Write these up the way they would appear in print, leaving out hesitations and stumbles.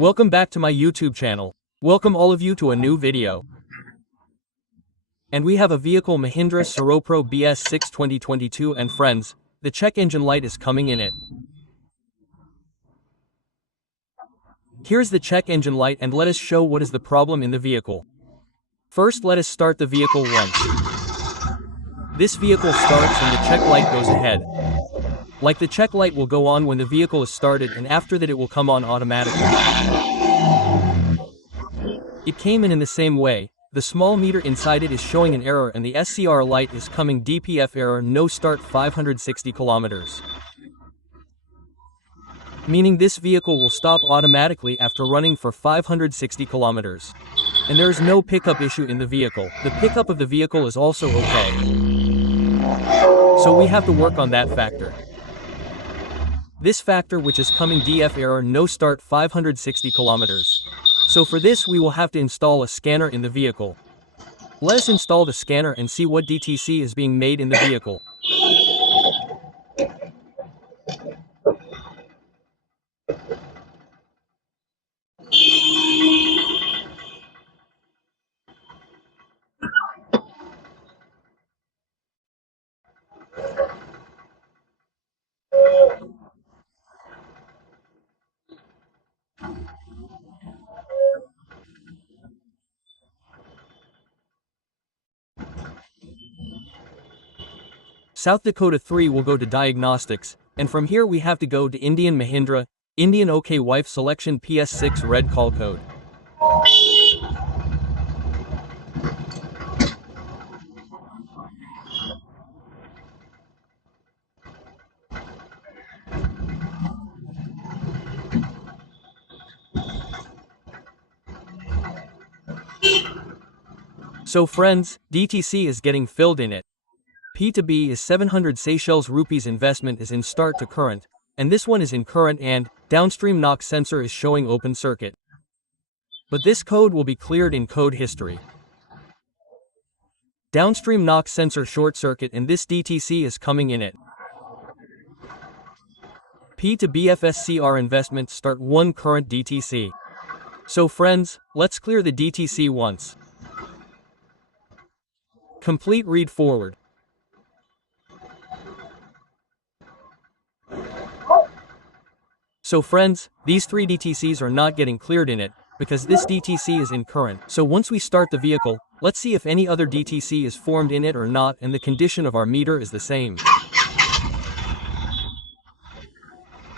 Welcome back to my YouTube channel. Welcome all of you to a new video. And we have a vehicle Mahindra Supro bs6 2022 and friends, the check engine light is coming in it. Here's the check engine light and let us show what is the problem in the vehicle. First let us start the vehicle once. This vehicle starts and the check light goes ahead. Like the check light will go on when the vehicle is started and after that it will come on automatically. It came in the same way. The small meter inside it is showing an error and the SCR light is coming DPF error no start 560 kilometers. Meaning this vehicle will stop automatically after running for 560 kilometers. And there is no pickup issue in the vehicle. The pickup of the vehicle is also okay. So we have to work on that factor. This factor which is coming DF error no start 560 kilometers. So for this we will have to install a scanner in the vehicle. Let us install the scanner and see what DTC is being made in the vehicle. South Dakota 3 will go to diagnostics, and from here we have to go to Indian Mahindra, Indian OK Wife Selection PS6 red call code. So friends, DTC is getting filled in it. P2B is 700 Seychelles rupees investment is in start to current, and this one is in current and downstream knock sensor is showing open circuit. But this code will be cleared in code history. Downstream knock sensor short circuit and this DTC is coming in it. P2B FSCR investment start 1 current DTC. So friends, let's clear the DTC once. Complete read forward. So friends, these 3 DTCs are not getting cleared in it, because this DTC is in current. So once we start the vehicle, let's see if any other DTC is formed in it or not and the condition of our meter is the same.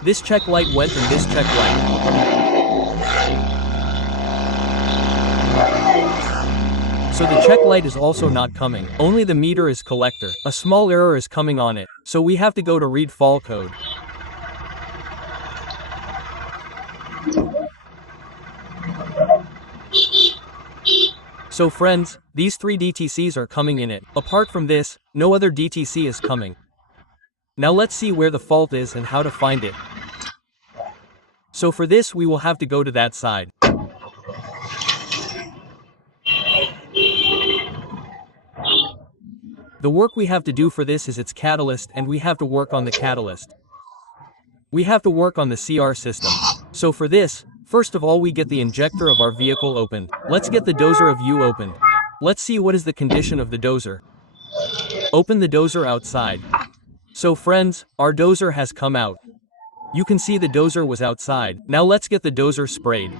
This check light went and this check light. So the check light is also not coming, only the meter is collector. A small error is coming on it, so we have to go to read fall code. So friends, these 3 DTCs are coming in it. Apart from this, no other DTC is coming. Now let's see where the fault is and how to find it. So for this we will have to go to that side. The work we have to do for this is its catalyst and we have to work on the catalyst. We have to work on the CR system. So for this, first of all we get the injector of our vehicle opened. Let's get the dozer of U opened. Let's see what is the condition of the dozer. Open the dozer outside. So friends, our dozer has come out. You can see the dozer was outside. Now let's get the dozer sprayed.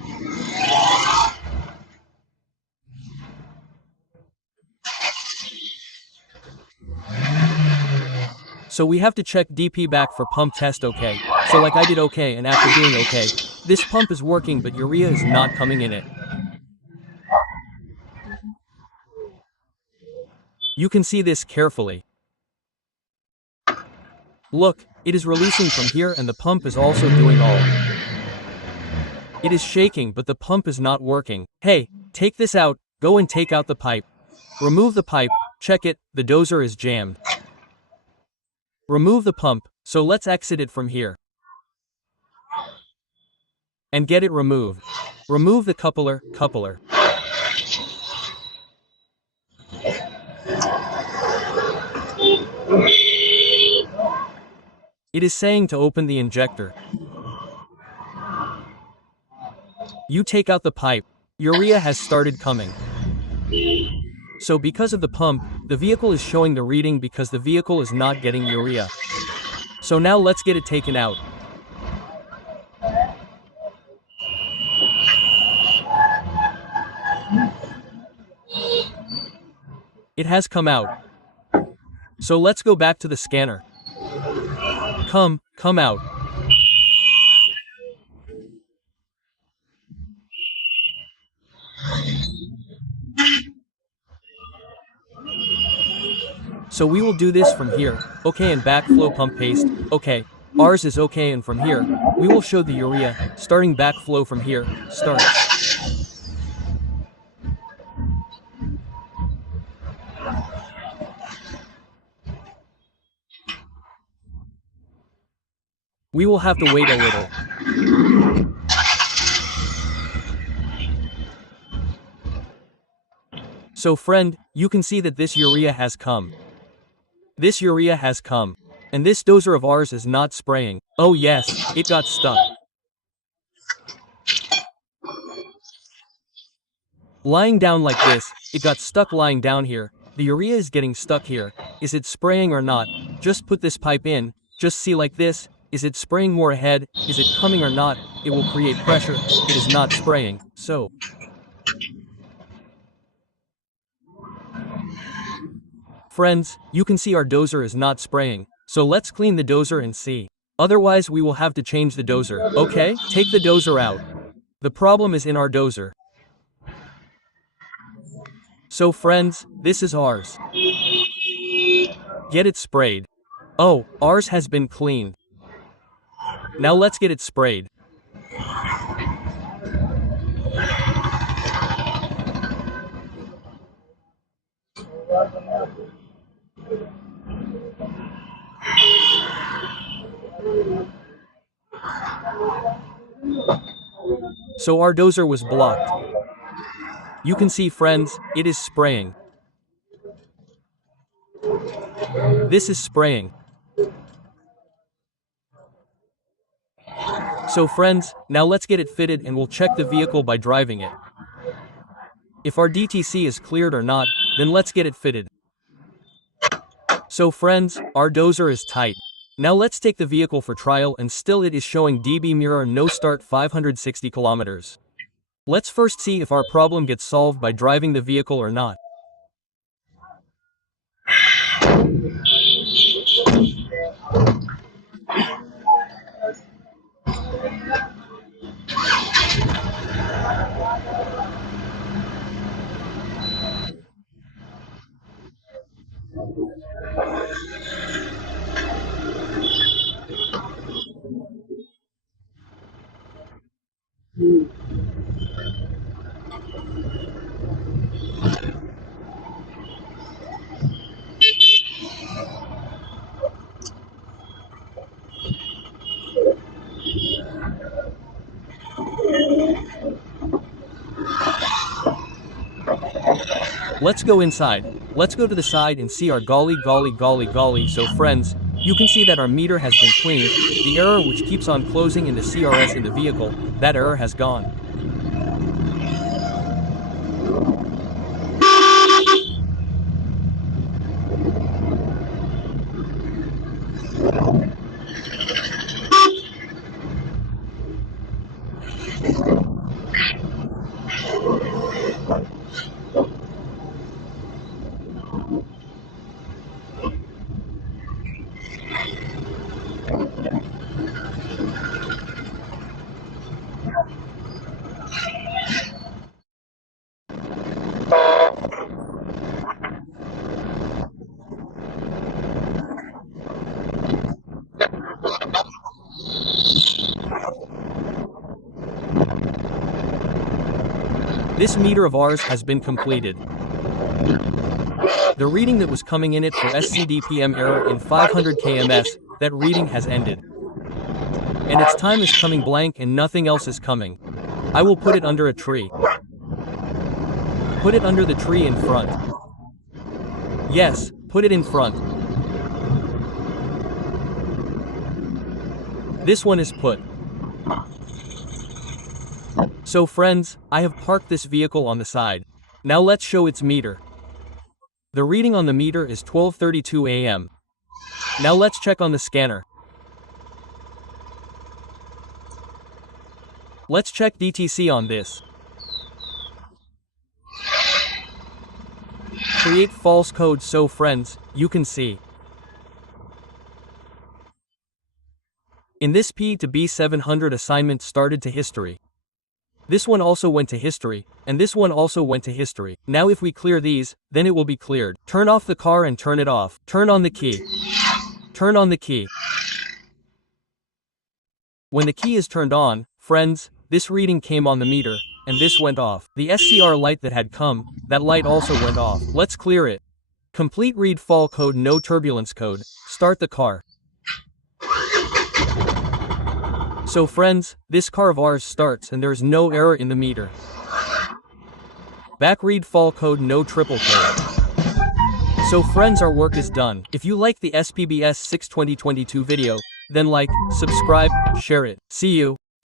So we have to check DP back for pump test okay. So like I did okay and after doing okay, this pump is working but urea is not coming in it. You can see this carefully. Look, it is releasing from here and the pump is also doing all. It is shaking but the pump is not working. Hey, take this out, go and take out the pipe. Remove the pipe, check it, the dozer is jammed. Remove the pump, so let's exit it from here. And get it removed. Remove the coupler. It is saying to open the injector. You take out the pipe. Urea has started coming. So because of the pump, the vehicle is showing the reading because the vehicle is not getting urea. So now let's get it taken out. It has come out. So let's go back to the scanner. Come out. So we will do this from here. Okay, and backflow pump paste. Okay. Ours is okay, and from here, we will show the urea, starting backflow from here, starts. We will have to wait a little. So friend, you can see that this urea has come. This urea has come. And this dozer of ours is not spraying. Oh yes, it got stuck. Lying down like this, it got stuck lying down here. The urea is getting stuck here. Is it spraying or not? Just put this pipe in. Just see like this. Is it spraying more ahead? Is it coming or not? It will create pressure. It is not spraying. So friends, you can see our dozer is not spraying. So let's clean the dozer and see. Otherwise we will have to change the dozer. Okay, take the dozer out. The problem is in our dozer. So friends, this is ours. Get it sprayed. Oh, ours has been cleaned. Now let's get it sprayed. So our dozer was blocked. You can see friends, it is spraying. This is spraying. So friends, now let's get it fitted and we'll check the vehicle by driving it. If our DTC is cleared or not, then let's get it fitted. So friends, our dozer is tight. Now let's take the vehicle for trial and still it is showing DB mirror no start 560 kilometers. Let's first see if our problem gets solved by driving the vehicle or not. Let's go inside. Let's go to the side and see our golly. So friends, you can see that our meter has been cleaned. The error which keeps on closing in the CRS in the vehicle, that error has gone. This meter of ours has been completed. The reading that was coming in it for SCDPM error in 500 kms, that reading has ended. And its time is coming blank and nothing else is coming. I will put it under a tree. Put it under the tree in front. Yes, put it in front. This one is put. So friends, I have parked this vehicle on the side. Now let's show its meter. The reading on the meter is 12:32 AM. Now let's check on the scanner. Let's check DTC on this. Create false code. So friends, you can see. In this P to B700 assignment started to history. This one also went to history, and this one also went to history. Now if we clear these, then it will be cleared. Turn off the car and turn it off. Turn on the key. Turn on the key. When the key is turned on, friends, this reading came on the meter, and this went off. The SCR light that had come, that light also went off. Let's clear it. Complete read fall code, no turbulence code. Start the car. So friends, this car of ours starts and there's no error in the meter. Back read fall code, no triple code. So friends, our work is done. If you like the SPBS6 2022 video, then like, subscribe, share it. See you.